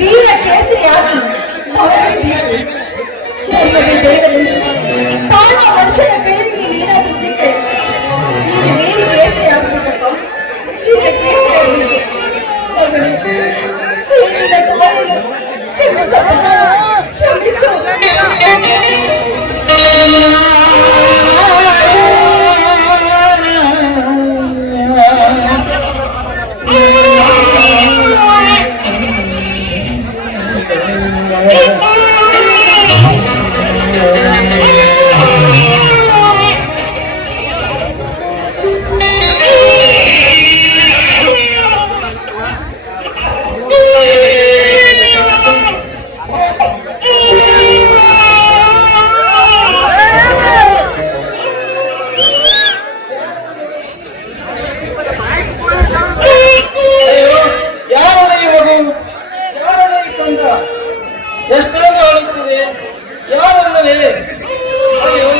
ವೀರ ಕೇಸರಿಯಾಗಿ ತಾಳ ವರ್ಷದ ಬೇರಿಗೆ ನೀರಾಗಿ ಬಿಟ್ಟೆ ನೀನು ವೀರ ಕೇಸರಿ ಆಗ್ಬಿಟ್ಟಪ್ಪ. ವೀರ ಕೇಸರಿ ಕ್ಷಮಿಸು. ಎಷ್ಟೊಂದು ಅಳುತ್ತದೆ ಯಾರಲ್ಲವೇ? ಅಯ್ಯೋ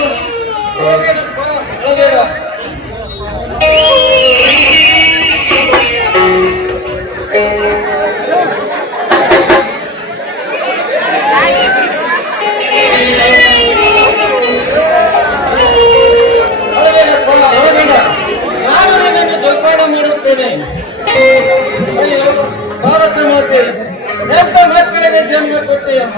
ನಾನು ನಿನ್ನನ್ನು ಜೋಪಾನ ಮಾಡುತ್ತೇನೆ. ಅಯ್ಯೋ ಭಾರತ ಮಾತೆ ಎಂತ ಮಕ್ಕಳಿಗೆ ಜನ್ಮ ಕೊಟ್ಟೆಯಮ್ಮ.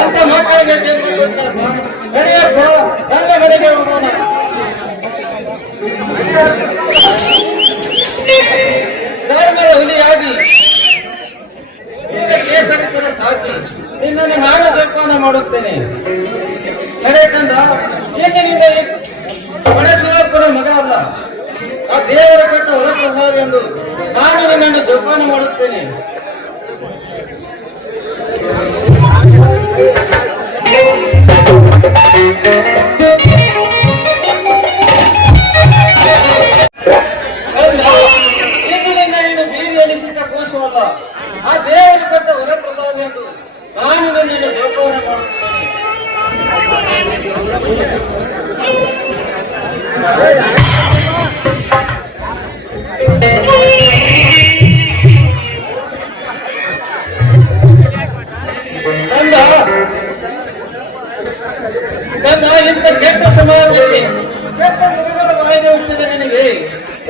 ಎಂತ ಮಕ್ಕಳಿಗೆ ಜನ್ಮ ಕೊಟ್ಟಮ್ಮ. ನಡೆಯಪ್ಪ ನನ್ನ ಮನೆಗೆ ಹೋಗೋಣ. ಧರ್ಮದ ಹುಲಿಯಾಗಿ ಕೇಸರಿತರ ಸಾಕಿ ನಿನ್ನನ್ನು ನಾನು ಜೋಪಾನ ಮಾಡುತ್ತೇನೆ. ನಡೆಯಕಂದ ಈಗಿನಿಂದ ಮಣೇಶ್ವರಪ್ಪನ ಮಗ ಅಲ್ಲ, ಆ ದೇವರ ಕಟ್ಟ ಹೊರಪ್ರಸಾದ ಎಂದು ನಾನು ನಿನ್ನನ್ನು ಜೋಪಾನ ಮಾಡುತ್ತೇನೆ. ಈಗಿನಿಂದ ನೀನು ಬೀದಿಯಲ್ಲಿ ಸಿಕ್ಕ ಕೋಶವಲ್ಲ, ಆ ದೇವರ ಕಟ್ಟ ಹೊರಪ್ರಸಾದ ಎಂದು ನಾನು ನಿನ್ನನ್ನು ಜೋಪಾನ ಮಾಡುತ್ತೇನೆ. ಇಂಥ ಕೆಟ್ಟ ಸಮಾಜದಲ್ಲಿ ಕೆಟ್ಟ ಮೃಗಗಳ ವಾಯಿದೆ ಹುಟ್ಟಿದೆ ನಿನಗೆ.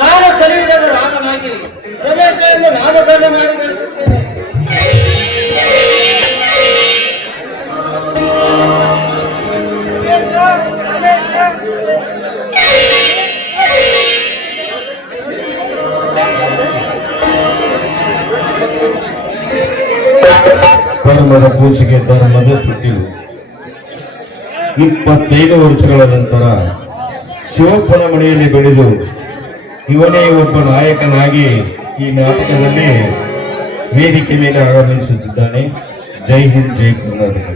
ನಾನು ಕಲಿಯುವುದರ ರಾಮನಾಗಿ ರಮೇಶನ್ನು ನಾನು ಗಣ್ಯ ಮಾಡಿ ಬೆಳೆಸುತ್ತೇನೆ. ಧರ್ಮದ ಪೂಜೆಗೆ ಧರ್ಮದ ತುಟ್ಟಿಲು 25 ವರ್ಷಗಳ ನಂತರ ಶಿವಪ್ಪನ ಮನೆಯಲ್ಲಿ ಬೆಳೆದು ಇವನೇ ಒಬ್ಬ ನಾಯಕನಾಗಿ ಈ ನಾಟಕದಲ್ಲಿ ವೇದಿಕೆ ಮೇಲೆ ಆಗಮಿಸುತ್ತಿದ್ದಾನೆ. ಜೈ ಹಿಂದ್, ಜೈ ಕರ್ನಾಟಕ.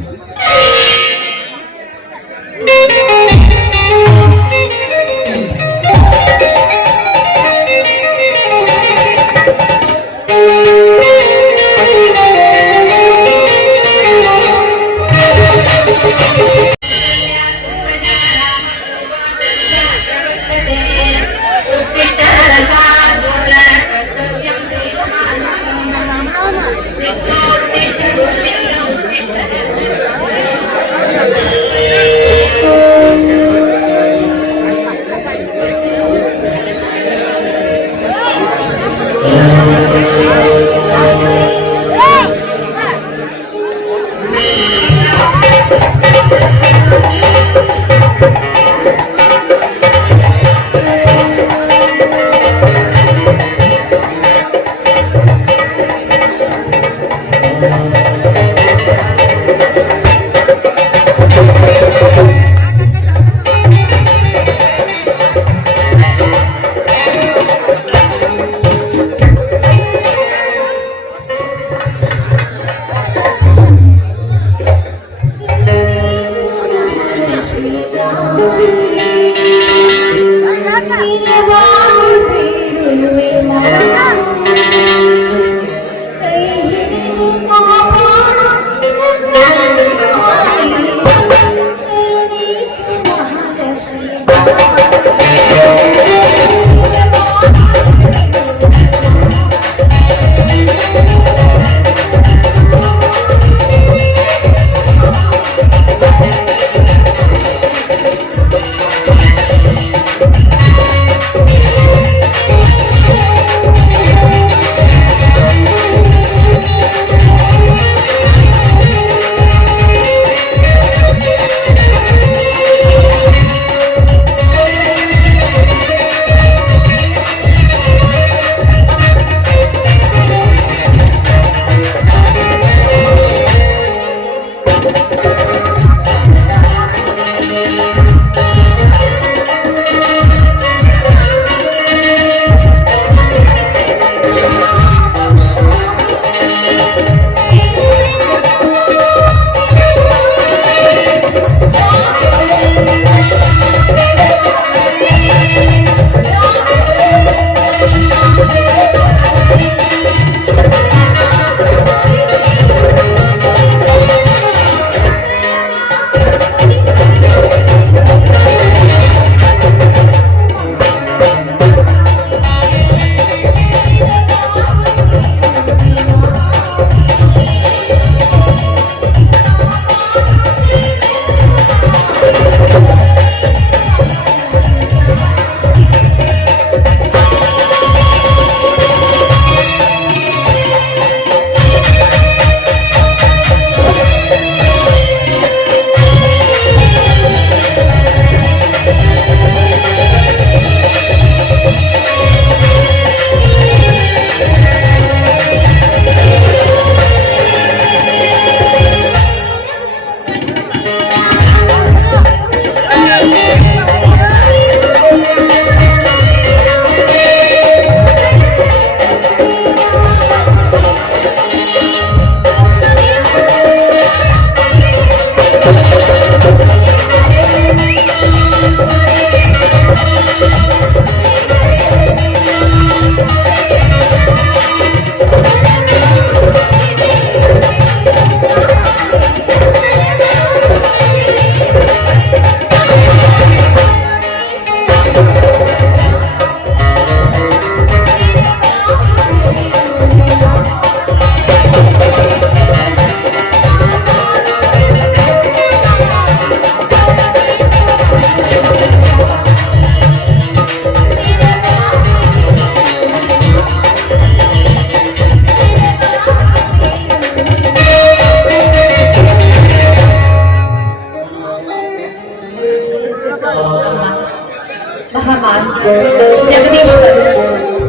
ಜಗದೀಶ್ವರ,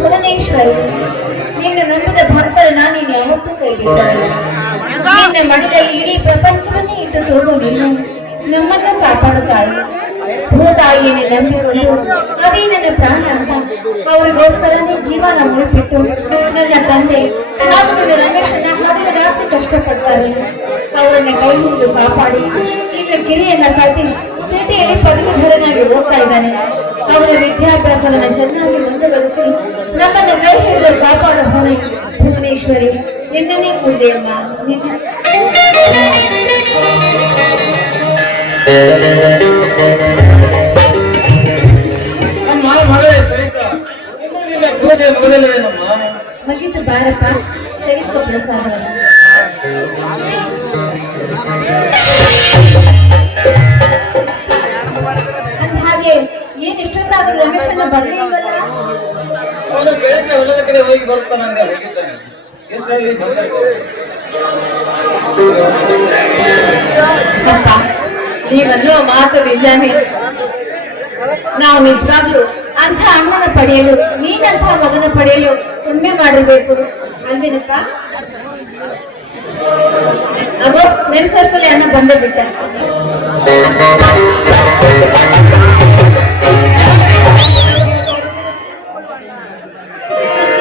ಭುವನೇಶ್ವರಿ, ನಿನ್ನ ನಂಬಿದ ಭಕ್ತರನ್ನ ನೀನು ಯಾವತ್ತೂ ಕೈಬಿಡಲ್ಲ. ನಿನ್ನ ಮಡಿದಲ್ಲಿ ಇಡೀ ಪ್ರಪಂಚವನ್ನೇ ಇಟ್ಟು ಹೋಗು. ನೀನು ನಮ್ಮನ್ನು ಕಾಪಾಡುತ್ತಾಳೆ. ಭೂತಾಯಿಯನ್ನೇ ನಂಬಿಕೊಂಡು ಅದೇ ನನ್ನ ಪ್ರಾಣ ಅಂತ ಅವರಿಗೋಸ್ಕರನೇ ಜೀವನ ಮುಡಿಪಿಟ್ಟು ನನ್ನ ತಂದೆ ಹಾಗೂ ನನ್ನ ರಮೇಶನ ಹಗಲು ರಾತ್ರಿ ಕಷ್ಟಪಡ್ತಾರೆ. ಅವರನ್ನ ಕೈ ಹಿಡಿದು ಕಾಪಾಡಿ ಈಗ ಗಿರಿಯನ್ನ ಕಟ್ಟಿ ಸಿಟಿಯಲ್ಲಿ ಪದವೀಧರನಾಗಿ ಹೋಗ್ತಾ ಇದ್ದಾನೆ. ಅವರ ವಿದ್ಯಾಭ್ಯಾಸವನ್ನ ಚೆನ್ನಾಗಿ ಮುಂದುವರೆಸಿ ನಮ್ಮನ್ನು ಕೈ ಹಿಡಿದು ಕಾಪಾಡೋ ಹೊಣೆ ಭುವನೇಶ್ವರಿ ನಿನ್ನನೇ ಕೂಡಿಯಮ್ಮ. ನಮ್ಮ ಮಗಳೇ ಸರಿತಾ, ನಿನ್ನ ಪೂಜೆ ಮೊದಲೇನಮ್ಮ? ಮಗಿತು ಬಾರಪ್ಪ, ತೆಗೆದುಕೋ ಪ್ರಸಾದವನ್ನು. ಹಾಗೆ ಏನ್ ಇಷ್ಟೊತ್ತಾದ್ರೂ ರಮೇಶನ್ನ ಬರಲಿಲ್ಲವಲ್ಲ? ಅವನು ಬೆಳಗ್ಗೆ ಹೊಲದ ಕಡೆ ಹೋಗಿ ಬರ್ತಾನಂದ ಹೋಗಿದ್ದಾನೆ. ಎಷ್ಟರಲ್ಲಿ ಅಪ್ಪ, ನೀವನ್ನೋ ಮಾತು ನಿಜಾನೇ. ನಾವು ನಿಜವಾಗ್ಲು ಅಂಥ ಅಣ್ಣನ ಪಡೆಯಲು, ನೀನಂಥ ಮಗನ ಪಡೆಯಲು ಪುಣ್ಯ ಮಾಡಿರ್ಬೇಕು ಅಲ್ವೇನಪ್ಪ? ಅಗೋ ನೆನ್ಸರ್ಸಲ್ಲಿ ಅಣ್ಣ ಬಂದೇ ಬಿಟ್ಟ.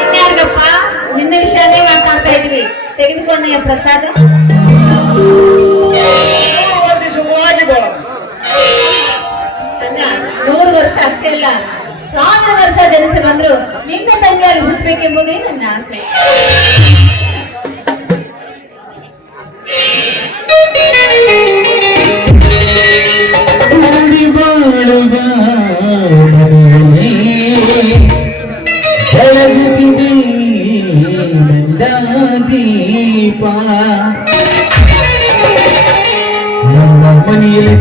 ಇನ್ಯಾರ್ಗಪ್ಪ, ನಿನ್ನ ವಿಷಯನೇ ಮಾತಾಡ್ತಾ ಇದ್ವಿ. ತೆಗೆದುಕೊಂಡ ಪ್ರಸಾದ. ಶುಭವಾಗಿ ಬಾಳ. ಅಣ್ಣ, 100 ವರ್ಷ ಅಷ್ಟೇ ಅಲ್ಲ, 1000 ವರ್ಷ ಜನಿಸಿ ಬಂದ್ರು ನಿನ್ನ ತಂಗಿಯಾಗಿ ಹುಟ್ಟಬೇಕೆಂಬುದೇ ನನ್ನ ಆಸೆ. ದೀಪ ನಮ್ಮ ಮನೆಯಲ್ಲಿ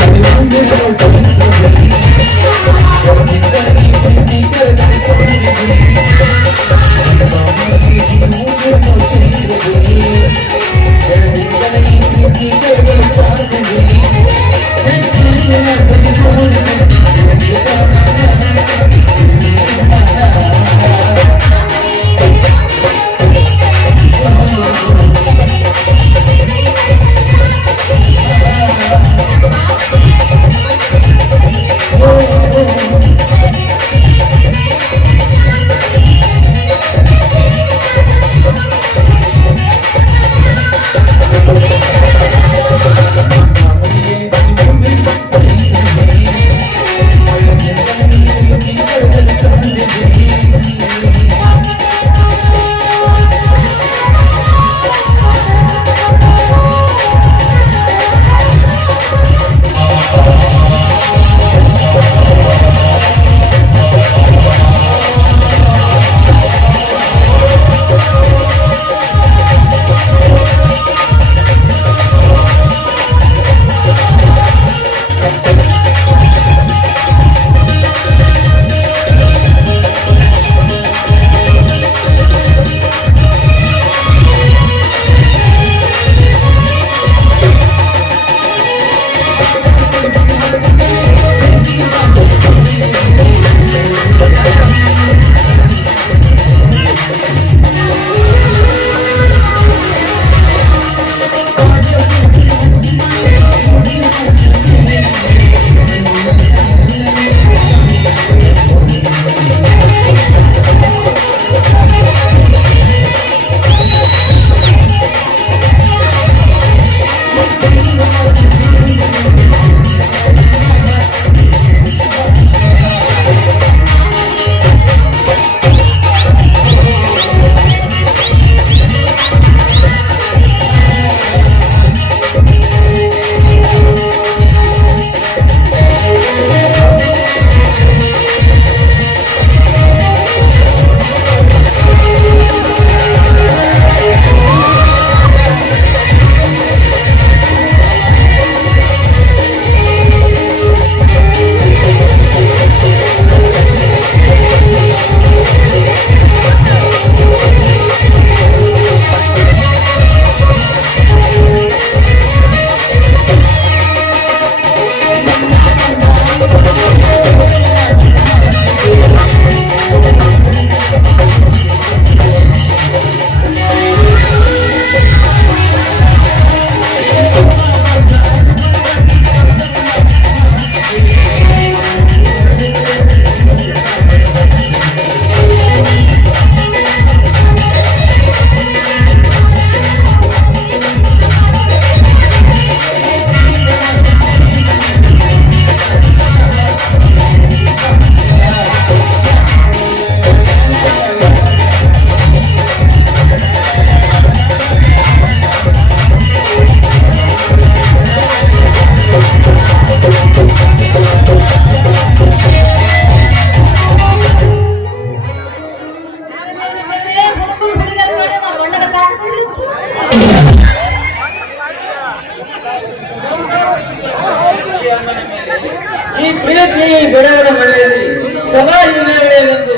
ಪ್ರೀತಿ ಬೆಳೆಗಳ ಮನೆಯಲ್ಲಿ ಸದಾ ಹೀಗೆಂದು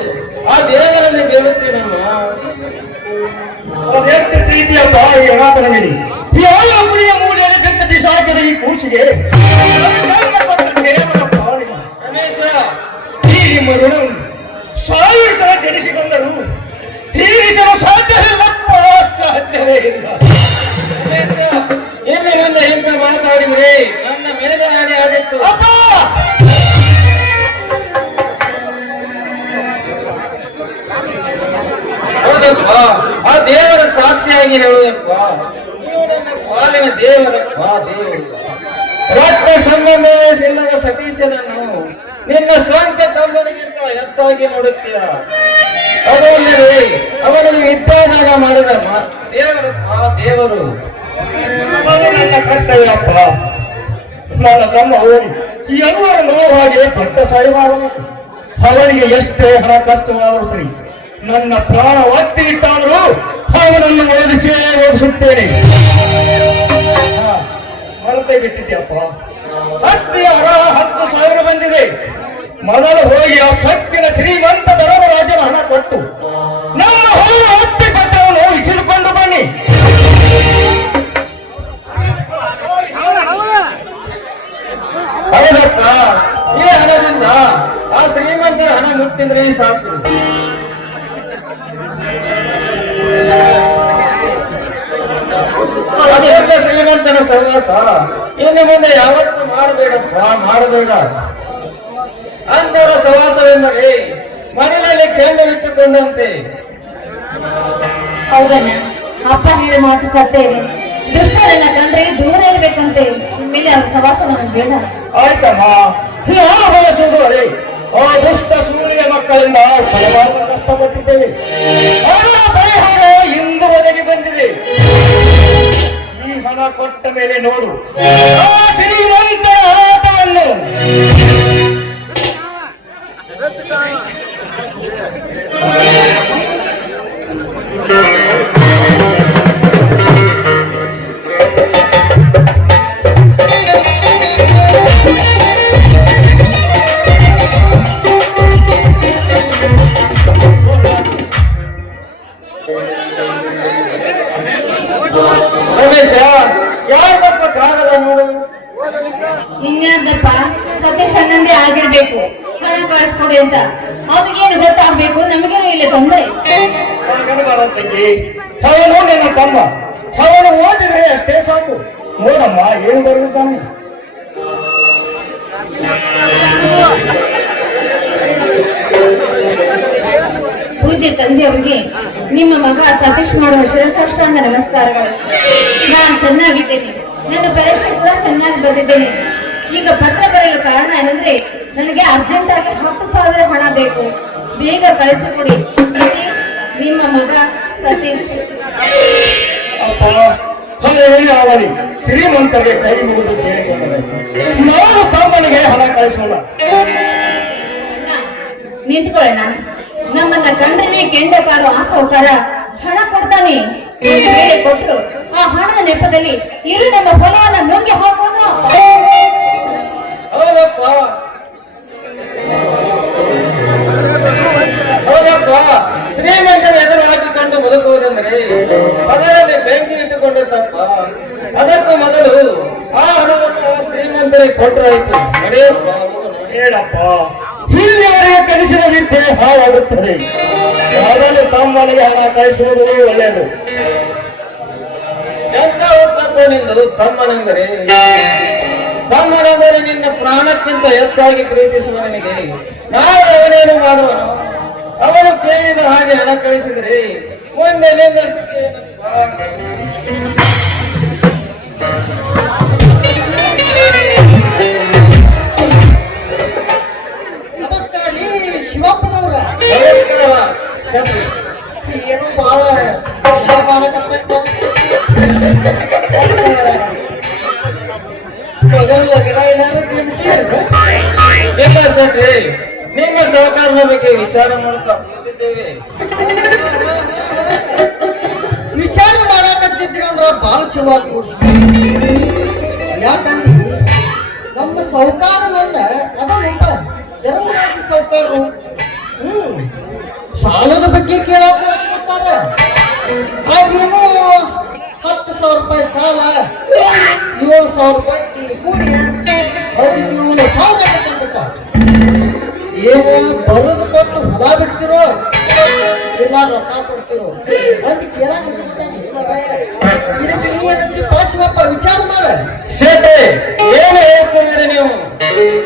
ಆ ದೇವರಲ್ಲಿ ಬೇಡುತ್ತೇನಮ್ಮ. ವ್ಯಕ್ತಿ ಪ್ರೀತಿಯ ಬಾಯಿ ಅನಾಥನ ಮೇಲೆ ಯಾವ ಪುಡಿಯ ಮೂಲೆಯಲ್ಲಿ ಬೆತ್ತ ಬಿಸಾಕಿದ ಈ ಕೂಸಿಗೆ ರಮೇಶ, ಈ ನಿಮ್ಮ ಋಣವನ್ನು 1000 ಸಲ ಜನಿಸಿಕೊಂಡರು ತೀರಿಸಲು ಸಾಧ್ಯವೇ ಇಲ್ಲ. ರಮೇಶ, ಇನ್ನು ಮುಂದೆ ಹಿಂದೆ ಮಾತಾಡಿದ್ರೆ ನನ್ನ ಮೇಲೆ ಹಾನಿ ಆಗಿತ್ತು. ಅಪ್ಪ! ಹೌದಪ್ಪ, ಆ ದೇವರ ಸಾಕ್ಷಿಯಾಗಿ ಹೇಳುವುದಪ್ಪ, ನೀವು ನನ್ನ ಪಾಲಿನ ದೇವರಪ್ಪ, ದೇವರು. ರಕ್ತ ಸಂಬಂಧವಿಲ್ಲದ ಸತೀಶನನ್ನು ನಿನ್ನ ಸ್ವಂತ ತಮ್ಮನಿಗಿಂತ ಹೆಚ್ಚಾಗಿ ನೋಡುತ್ತೀಯ. ಅದಲ್ಲದೆ ಅವನಿಗೆ ವಿದ್ಯಾದಾನ ಮಾಡಿದ ದೇವರಪ್ಪ, ದೇವರು. ಅದು ನನ್ನ ಕರ್ತವ್ಯಪ್ಪ. ನನ್ನ ತಮ್ಮ ಹೋಗಿ ಈ ಎಲ್ಲರ ನೋವಾಗಿ ದೊಡ್ಡ ಸಾಯಬಾರದು. ಅವನಿಗೆ ಎಷ್ಟೇ ಹಣ ಖರ್ಚು ಮಾಡುವ ಸರಿ, ನನ್ನ ಪ್ರಾಣ ಒತ್ತಿ ಇಟ್ಟಾದರೂ ಅವನನ್ನು ಓದಿಸುತ್ತೇನೆ. ಮರತೆ ಬಿಟ್ಟಿದ್ಯಪ್ಪ. ಹತ್ತಿಯ ಹಣ 10,000 ಬಂದಿದೆ. ಮೊದಲು ಹೋಗಿ ಆ ಸೊಕ್ಕಿನ ಶ್ರೀಮಂತ ಧರ್ಮರಾಜನ ಹಣ ಕೊಟ್ಟು ನಮ್ಮ ಹೊಲ ಹತ್ತಿ ಪತ್ರವನ್ನು ಇಸಿದುಕೊಂಡು ಬನ್ನಿ. ಹೌದಪ್ಪ, ಈ ಹಣದಿಂದ ಆ ಶ್ರೀಮಂತರ ಹಣ ಮುಟ್ಟಿದ್ರೆ ಸಾಕು. ಅನೇಕ ಶ್ರೀಮಂತನ ಸಹವಾಸ ಇನ್ನು ಮುಂದೆ ಯಾವತ್ತೂ ಮಾಡಬೇಡಪ್ಪ, ಮಾಡಬೇಡ. ಅಂತರ ಸಹವಾಸವೆಂದರೆ ಮನೆಯಲ್ಲಿ ಕೆಂಡು ಇಟ್ಟುಕೊಂಡಂತೆ. ಹೌದಣ್ಣ, ಅಪ್ಪ ಹೇಳಿ ಮಾತು ಸತ್ಯ ಇದೆ. ದುಷ್ಟರನ್ನ ಕಂಡ್ರೆ ದೂರ ಇರ್ಬೇಕಂತೆ. ಇನ್ಮೇಲೆ ಅವ್ರ ಸವಾಸ ನಮಗೆ ಬೇಡ. ಆಯ್ತಮ್ಮ, ನಾನು ಬಯಸುವುದು ಅದೇ. ಆ ದುಷ್ಟ ಸೂರ್ಯ ಮಕ್ಕಳಿಂದ ಹಲವಾರು ಕಷ್ಟಪಟ್ಟಿದ್ದೇವೆ. ಅವರ ಪರಿಹಾರ ಇಂದು ಒದಗಿ ಬಂದಿದೆ. ಈ ಹಣ ಕೊಟ್ಟ ಮೇಲೆ ನೋಡು ಆ ಶ್ರೀಮಂತರ ಆಟವನ್ನು. ರಮೇಶ, ಯಾರಪ್ಪ ಕಾಗದ ನೋಡು. ಇನ್ಯಾರ್ದಪ್ಪ ಸತೀಶ್ ಅಣ್ಣಂದೇ ಆಗಿರ್ಬೇಕು. ಹಣ ಕಳಿಸ್ಕೊಡಿ ಅಂತ ಅವ್ರಿಗೇನು ಗೊತ್ತಾಗ್ಬೇಕು, ನಮಗೇನು ಇಲ್ಲ ತೊಂದರೆ. ತಂಗಿ, ಅವನು ನನ್ನ ತಮ್ಮ. ಅವನು ಓದಿದ್ರೆ ಅಷ್ಟೇ ಸಾಕು. ನೋಡಮ್ಮ, ಏನು ಬರುತ್ತಾನೆ. ಪೂಜ್ಯ ತಂದೆಯವರಿಗೆ ನಿಮ್ಮ ಮಗ ಸತೀಶ್ ಮಾಡುವ ಶಿರಸಾಷ್ಟಾಂಗ ನಮಸ್ಕಾರಗಳು. ನಾನು ಚೆನ್ನಾಗಿದ್ದೇನೆ. ನನ್ನ ಪರೀಕ್ಷೆ ಕೂಡ ಚೆನ್ನಾಗಿ ಬರೆದಿದ್ದೇನೆ. ಈಗ ಪತ್ರ ಬರೆಯಲು ಕಾರಣ ಏನಂದ್ರೆ ನನಗೆ ಅರ್ಜೆಂಟ್ ಆಗಿ 10,000 ಹಣ ಬೇಕು. ಬೇಗ ಕಳಿಸಿಕೊಡಿ. ಇದು ನಿಮ್ಮ ಮಗ ಸತೀಶ್. ಅವನಿ ಶ್ರೀಮಂತರಿಗೆ ಕೈ ಮುಗಿದು ಕೇಳಿಕೊಂಡರೆ ನಾವು ತಮ್ಮನಿಗೆ ಹಣ ಕಳಿಸೋಣ. ನಿಂತ್ಕೊಳ್ಳೋಣ. ನಮ್ಮನ್ನ ಕಂಡ್ರೆ ಕೆಂಡ ಕಾಲು ಆಸೋಕಾರ ಹಣ ಕೊಡ್ತಾನೆ. ಬೇಳೆ ಕೊಟ್ಟರು ಆ ಹಣದ ನೆಪದಲ್ಲಿ ಇರು ನಮ್ಮ ಹೊಲವನ್ನ ನುಂಗಿ ಹಾಕೋದು. ಹೌದಪ್ಪ, ಹೌದಪ್ಪ, ಶ್ರೀಮಂತರ ಎದುರು ಹಾಕಿಕೊಂಡು ಬದುಕುವುದೆಂದರೆ ಅದರಲ್ಲಿ ಬೆಂಕಿ ಇಟ್ಟುಕೊಂಡಿರ್ತಪ್ಪ. ಅದಕ್ಕೂ ಮೊದಲು ಆ ಹಣವನ್ನು ಶ್ರೀಮಂತರಿಗೆ ಕೊಟ್ಟರಾಯಿತು. ನಡೆಯಪ್ಪ, ಹೇಳಪ್ಪ, ಇಲ್ಲಿಯವರೆಗೆ ಕಲಿಸಿದ ವಿದ್ಯೆ ಹಾಳಾಗುತ್ತದೆ. ಮೊದಲು ತಮ್ಮನಿಗೆ ಹಣ ಕಳಿಸುವುದು ಒಳ್ಳೆಯದು. ಎಂತ ಉತ್ತಪ್ಪ ನಿಂದು. ತಮ್ಮನೆಂದರೆ ನಿನ್ನ ಪ್ರಾಣಕ್ಕಿಂತ ಹೆಚ್ಚಾಗಿ ಪ್ರೀತಿಸುವ ನನಗೆ ನಾವು ಅವನೇನು ಮಾಡುವನು? ಅವನು ಕೇಳಿದ ಹಾಗೆ ಹಣ ಕಳಿಸಿದರೆ ಮುಂದೆ ನಿನ್ನ ಸ್ಥಿತಿ ಏನಪ್ಪ? ನಮಸ್ಕಾರಿ ಶಿವಪ್ಪನವ್ರ. ನಮಸ್ಕಾರವ. ಏನು ಬಹಳ ಗಿಡ ಏನಾದ್ರು ತಿನ್ನಿಸ್ತೀರಾ? ಇಲ್ಲ ಸರಿ, ನಿಮ್ಮ ಸಹಕಾರದ ಬಗ್ಗೆ ವಿಚಾರ ಮಾಡ್ತಾ ಕೂತಿದ್ದೇವೆ. ವಿಚಾರ ಮಾಡಕತ್ತಿದ್ರಿ ಅಂದ್ರ ಬಹಳ ಚಲೋ ಆಗ್ಬೋದು. ಯಾಕಂದ್ರೆ ನಮ್ಮ ಸೌಕಾರನನ್ನ ಅದನ್ನು ಧರ್ಮರಾಜ ಸಾವುಕಾರರು ಸಾಲದ ಬಗ್ಗೆ ಕೇಳೋಕೆ ಹೋಗ್ತಾರೆ. ಅದೇನು 10,000 ರೂಪಾಯಿ ಸಾಲ 7,000 ರೂಪಾಯಿ ಕೂಡಿ 17,000 ಆಗತ್ತಂತಪ್ಪ. ಏನು ಬರೋದು ಕೊಟ್ಟು ಹೊಲ ಬಿಡ್ತಿರೋ ಇಲ್ಲ ರೊಕ್ಕ ಕೊಡ್ತಿರೋ ಅಂತ ಕೇಳಕ್ಕೆ ಇದಕ್ಕೆ ನೀವೇನಂತ ಪಾಶ್ವಪ್ಪ ವಿಚಾರ ಮಾಡ. ಶೆಟ್ಟಿ ಏನು ಹೇಳ್ತಿದ್ದೀರಿ ನೀವು?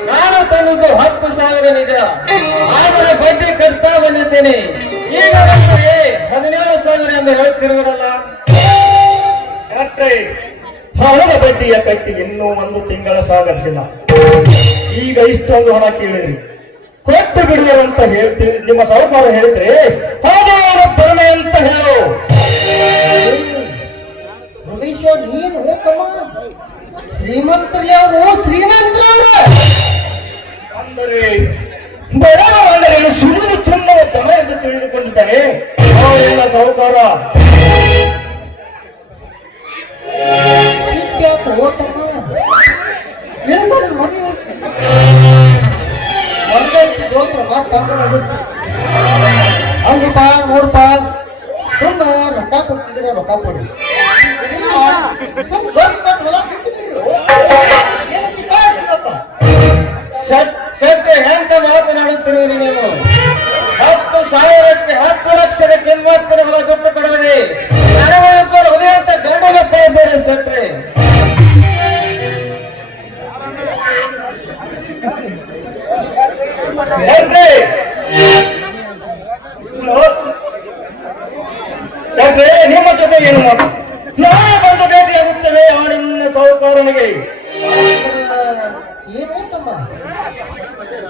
ನಾನು ತಂದದ್ದು 10,000 ನಿಜ, ಆದರೆ ಬಡ್ಡಿ ಕಟ್ತಾ ಬಂದಿದ್ದೀನಿ. ಈಗ ನಮಗೆ 17,000 ಎಂದು ಹೇಳ್ತಿರುವುದಲ್ಲ. ಶೆಟ್ರೆ, ಹಣದ ಬಡ್ಡಿಯ ಕಟ್ಟಿ ಇನ್ನೂ 1 ತಿಂಗಳ ಸಾಗರಿಸಿಲ್ಲ. ಈಗ ಇಷ್ಟೊಂದು ಹಣ ಕೇಳಿದ್ರಿ, ಕೊಟ್ಟು ಬಿಡುವಂತ ಹೇಳ್ತೀರಿ. ನಿಮ್ಮ ಸಾಹುಕಾರ ಹೇಳಿದ್ರೆ ಹಾಗೆ ಬರಮೆ ಅಂತ ಹೇಳು. ರಮೇಶ ನೀನು ಹೋಗಮ್ಮ, ಶ್ರೀಮಂತರು ಯಾರು? ಶ್ರೀಮಂತರವ್ರ ಅಂದರೆ ಬಡವ ಅಂದರೆ ಸುರಿದು ತುಂಬುವ ದಮ ಎಂದು ತಿಳಿದುಕೊಂಡಿದ್ದಾರೆ ಅವರೆಲ್ಲ ಸಾಹುಕಾರ. ಹೋಗಮ್ಮ ಮನೆ ಗೋತ್ರ ಮಾತಾಡೋದು ಅಲ್ಲಪ್ಪ ನೋಡಪ್ಪ, ಸುಮ್ಮ ರೊಕ್ಕ ಕೊಡ್ತಿದ್ರೆ ರೊಕ್ಕ ಕೊಡಿ. ಶೆಟ್ಟಿ ಎಂತ ಮಾತನಾಡುತ್ತಿರುವಿರಿ ನೀವು? 10,000ಕ್ಕೆ 10 ಲಕ್ಷದ ಕಿಮ್ಮತ್ತಿನ ಹೊಲ ಬಿಟ್ಟು ಕೊಡುವುದೇ? ನನಗೊಬ್ಬರು ಉದಯಂತ ಗಂಡು ಮಕ್ಕಳು ಇದ್ದಾರೆ ಶೆಟ್ಟಿ. ನಿಮ್ಮ ಜೊತೆ ಏನು ಮಾತು? ನಾವೇ ಬಂದು ಭೇಟಿಯಾಗುತ್ತೇವೆ ಆ ನಿಮ್ಮ ಸಾಹುಕಾರನಿಗೆ. ಏನು ತಮ್ಮ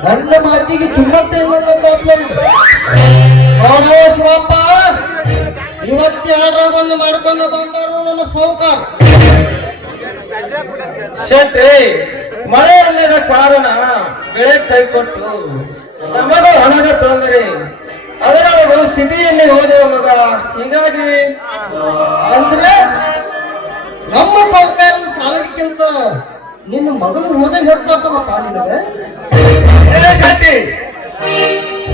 ನನ್ನ ಮಾತಿಗೆ ಕಿಮ್ಮತ್ತೆ ಶಿವಪ್ಪ, ಇವತ್ತೆರಡರ ಬಂದು ಮಾಡ್ಕೊಂಡು ಬಂದರು ನಮ್ಮ ಸಾಹುಕಾರ. ಶೆಟ್ಟಿ, ಮಳೆ ಅನ್ನದ ಕಾರಣ ಬೆಳೆ ಕೈಕೊಟ್ಟು ನಮಗೂ ಹಣದ ತೊಂದರೆ, ಅದರೊಳಗೂ ಸಿಟಿಯಲ್ಲಿ ಹೋದೆವು ಮಗ. ಹೀಗಾಗಿ ಅಂದ್ರೆ ನಮ್ಮ ಸಾಹುಕಾರ ಸಾಲಕ್ಕಿಂತ ನಿನ್ನ ಮಗನು ಓದೇ ಹೆಚ್ಚಾಗ್ತಮ್ಮ ಕಾಲಿನವೆ. ಶೆಟ್ಟಿ,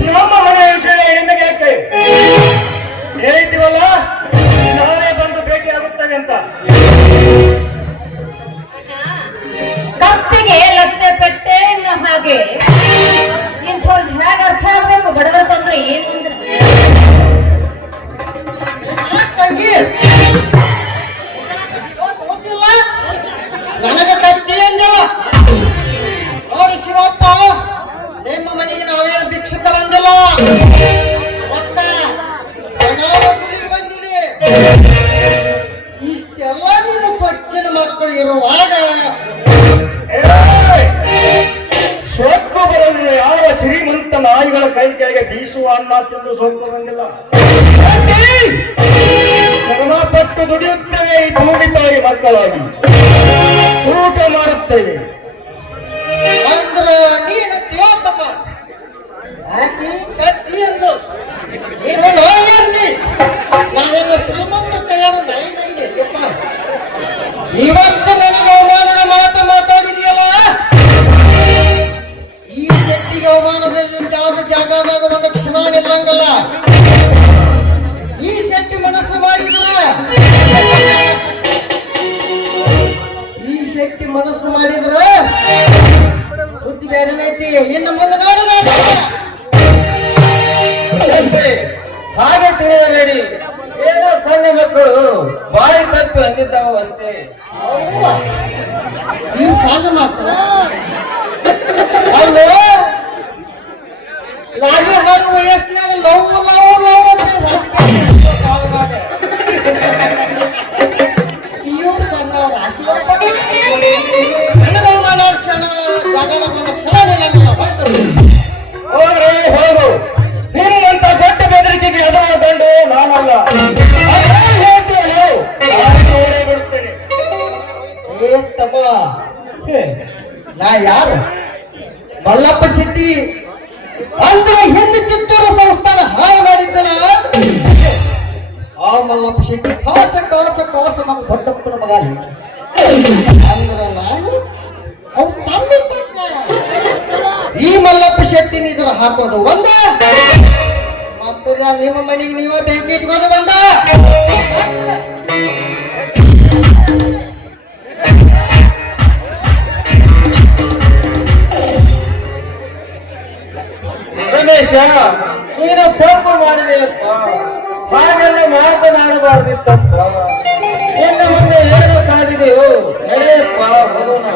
ನಮ್ಮ ಮನೆಯ ವಿಷಯ ನಿಮಗೆ ಯಾಕೆ ಹೇಳ್ತೀವಲ್ಲ, ನಾನೇ ಬಂದು ಭೇಟಿಯಾಗುತ್ತೇನೆ ಅಂತ. ಕತ್ತಿಗೆ ಲತ್ತೆ ಪೆಟ್ಟೆ ಅನ್ನೋ ಹಾಗೆ ಇಂಥವ್ರು ಹೇಗೆ ಅರ್ಥ ಆಗ್ಬೇಕು? ಬಡವರ ತೊಂದ್ರೆ ಏನು ಅಂದ್ರೆ ತಂಗಿ ಗೊತ್ತಿಲ್ಲ ನನಗ ಕತ್ತಿ ಅಂದವ. ನೋಡಿ ಶಿವಪ್ಪ, ನಿಮ್ಮ ಮನೆಗೆ ನಾವೇನು ಭಿಕ್ಷುಕ ಬಂದಿಲ್ಲ, ಒಟ್ಟ ಹಣ ವಸೂಲಿಗೆ ಬಂದಿದೆ. ಇಷ್ಟೆಲ್ಲ ನೀನು ಸೊಕ್ಕಿನ ಮಕ್ಕಳು ಇರುವಾಗ ಸೊಕ್ಕು ಬರಲು ಯಾವ ಶ್ರೀಮಂತ ನಾಯಿಗಳ ಕೈ ಕೆಳಗೆ ಬೀಸುವ ಅನ್ನ ತಿಂದು ಸೊಕ್ಕು ಬಂದಿಲ್ಲ. ಶ್ರಮಪಟ್ಟು ದುಡಿಯುತ್ತೇವೆ ಈ ಭೂಮಿ ತಾಯಿ ಮಕ್ಕಳಾಗಿ, ಊಟ ಮಾಡುತ್ತೇವೆ. ಅಂದ್ರ ನೀನು ದೇವತಮ್ಮ ಆಕಿ ಕತ್ತಿ ಅಂದು ನೀನು ನಾಯಿ ನಾವೇನು ಶ್ರೀಮಂತ ಕೈಯಾಗ ನಾಯಿ ಮಾಡಿದೆಯಪ್ಪ. ಇವತ್ತು ನನಗೆ ಅವಮಾನದ ಮಾತು ಮಾತಾಡಿದೆಯಲ್ಲ, ಈ ಶಕ್ತಿಗೆ ಅವಮಾನ ಜಾಗದಾಗ ಒಂದು ಕ್ಷಣ ನಿಲ್ಲಂಗಲ್ಲ. ಈ ಶಕ್ತಿ ಮನಸ್ಸು ಮಾಡಿದ್ರೆ ಬುದ್ಧಿ ಬೇರೆನೈತಿ. ಇನ್ನು ಮುಂದೆ ನೋಡೋಣ. ಹಾಗೆ ತಿಳಿಯಬೇಡಿ, ಏನೋ ಸಣ್ಣ ಮಕ್ಕಳು ಬಾಯಿ ತಪ್ಪು ಅಂದಿದ್ದಾವು ಅಷ್ಟೇ. ಈ ಸಣ್ಣ ಮಕ್ಕಳು ಅಲ್ಲೋ ಲಾಗಿ ಹಾಡು ವಯಸ್ಸಿನಾಗ ಲವ್ ಲವ್ ಲವ್ ಅಂತ ಇವು ಸಣ್ಣವ್ರ ಆಶೀರ್ವಾದ ಹೋಗ್ರಿ ಹೋಗು, ನಿಮ್ಮಂತ ದೊಡ್ಡ ಬೆದರಿಕೆಗೆ ಅದರ ದಂಡು ನಾನಲ್ಲ. ಬಿಡುತ್ತೇನೆ. ಏತಪ್ಪ ನಾ ಯಾರು? ಮಲ್ಲಪ್ಪ ಶೆಟ್ಟಿ ಅಂದ್ರೆ ಹಿಂದೆ ಕಿತ್ತೂರು ಸಂಸ್ಥಾನ ಹಾಳು ಮಾಡಿದ್ದಲ್ಲ ಆ ಮಲ್ಲಪ್ಪ ಶೆಟ್ಟಿ ಕಾಸ ಕಾಸ ಕಾಸ ನಮ್ಮ ದೊಡ್ಡಪ್ಪನ ಮಗ ಅಂದ್ರೆ ನಾನು ಈ ಮಲ್ಲಪ್ಪ ಶೆಟ್ಟಿ ಇದರ ಹಾಕೋದು ಒಂದ, ಮತ್ತು ನಿಮ್ಮ ಮನೆಗೆ ನೀವ ಬೆಂಕಿ ಇಟ್ಕೋದು ಒಂದ. ರಮೇಶ, ನೀನು ತಪ್ಪು ಮಾಡಿದೆಯಪ್ಪ. ಹಾಗೆಲ್ಲ ಮಾತನಾಡಬಾರ್ದಿತ್ತಪ್ಪ. ಇನ್ನು ಮುಂದೆ ಏನು ಕಾದಿದೆಯೋ ನಡೆಯಪ್ಪ, ಹೋಗೋಣ.